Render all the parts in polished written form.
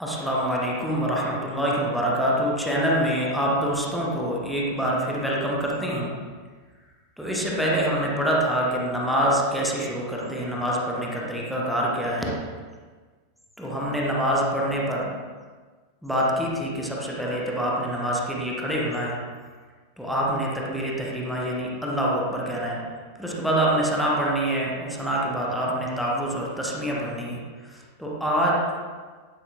السلام علیکم ورحمۃ اللہ وبرکاتہ۔ چینل میں آپ دوستوں کو ایک بار پھر ویلکم کرتے ہیں۔ تو اس سے پہلے ہم نے پڑھا تھا کہ نماز کیسے شروع کرتے ہیں، نماز پڑھنے کا طریقہ کار کیا ہے۔ تو ہم نے نماز پڑھنے پر بات کی تھی کہ سب سے پہلے جب آپ نے نماز کے لیے کھڑے ہونا ہے تو آپ نے تکبیر تحریمہ یعنی اللہ اکبر کہنا ہے۔ پھر اس کے بعد آپ نے ثنا پڑھنی ہے، ثنا کے بعد آپ نے تعوذ اور تسمیہ پڑھنی ہے۔ تو آج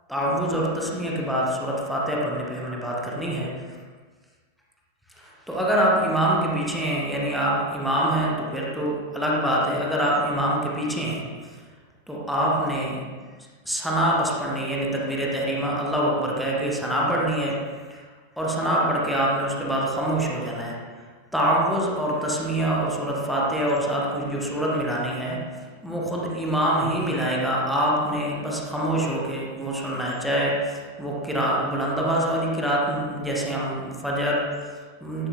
تعوذ اور تسمیہ کے بعد سورۃ فاتحہ پڑھنے پہ ہم نے بات کرنی ہے۔ تو اگر آپ امام کے پیچھے ہیں، یعنی آپ امام ہیں تو پھر تو الگ بات ہے۔ اگر آپ امام کے پیچھے ہیں تو آپ نے ثنا بس پڑھنی ہے، یعنی تکبیر تحریمہ اللہ اکبر کہہ کے ثنا پڑھنی ہے، اور ثنا پڑھ کے آپ نے اس کے بعد خاموش ہو جانا ہے۔ تعوذ اور تسمیہ اور سورۃ فاتحہ اور ساتھ کچھ جو سورت ملانی ہے وہ خود امام ہی ملائے گا، آپ نے بس خاموش ہو کے وہ سننا ہے۔ چاہے وہ قرات بلند آواز والی قرات، جیسے ہم فجر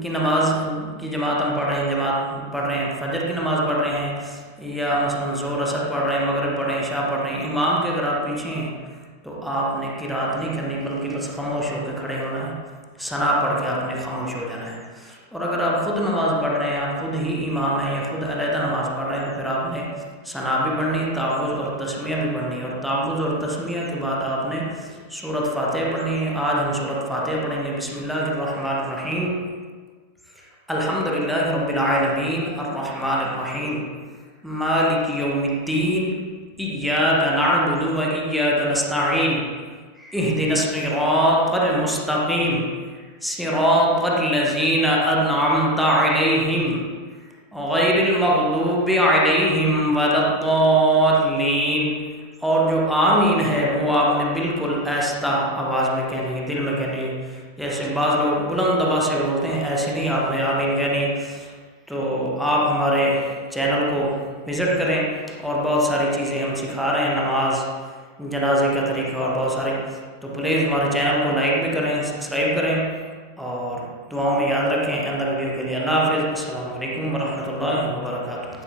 کی نماز کی جماعت ہم پڑھ رہے ہیں، فجر کی نماز پڑھ رہے ہیں، یا مثلا ظہر اثر پڑھ رہے ہیں، مغرب پڑھ رہے ہیں، عشاء پڑھ رہے ہیں، امام کے اگر آپ پیچھے ہیں تو آپ نے قرات نہیں کرنی بلکہ بس خاموش ہو کے کھڑے ہونا ہے، ثنا پڑھ کے آپ نے خاموش ہو جانا ہے۔ اور اگر آپ خود نماز پڑھ رہے ہیں، آپ خود ہی امام ہیں یا خود علیحدہ نماز پڑھ رہے ہیں تو پھر آپ نے ثنا بھی پڑھنی، تعوذ اور تسمیہ بھی پڑھنی، اور تعوذ اور تسمیہ کے بعد آپ نے سورۃ فاتحہ پڑھنی ہے۔ آج ہم سورۃ فاتحہ پڑھیں گے۔ بسم اللہ الرحمن الرحیم، الحمدللہ رب العالمین، الرحمن الرحیم، مالک یوم الدین، ایاک نعبد و ایاک نستعین، اہدنا الصراط المستقیم، صراط الذین انعمت علیہم غیر المغضوب علیہم ولا الضالین۔ اور جو آمین ہے وہ آپ نے بالکل آہستہ آواز میں کہنی ہے، دل میں کہنی ہے۔ جیسے بعض لوگ بلند آواز سے بولتے ہیں، ایسے نہیں آپ نے آمین کہنی۔ تو آپ ہمارے چینل کو وزٹ کریں، اور بہت ساری چیزیں ہم سکھا رہے ہیں، نماز، جنازے کا طریقہ اور بہت سارے۔ تو پلیز ہمارے چینل کو لائک بھی کریں، سبسکرائب کریں، اور دعاؤں میں یاد رکھیں۔ اندر ویڈیو کے لیے اللہ حافظ۔ السلام علیکم ورحمۃ اللہ وبرکاتہ۔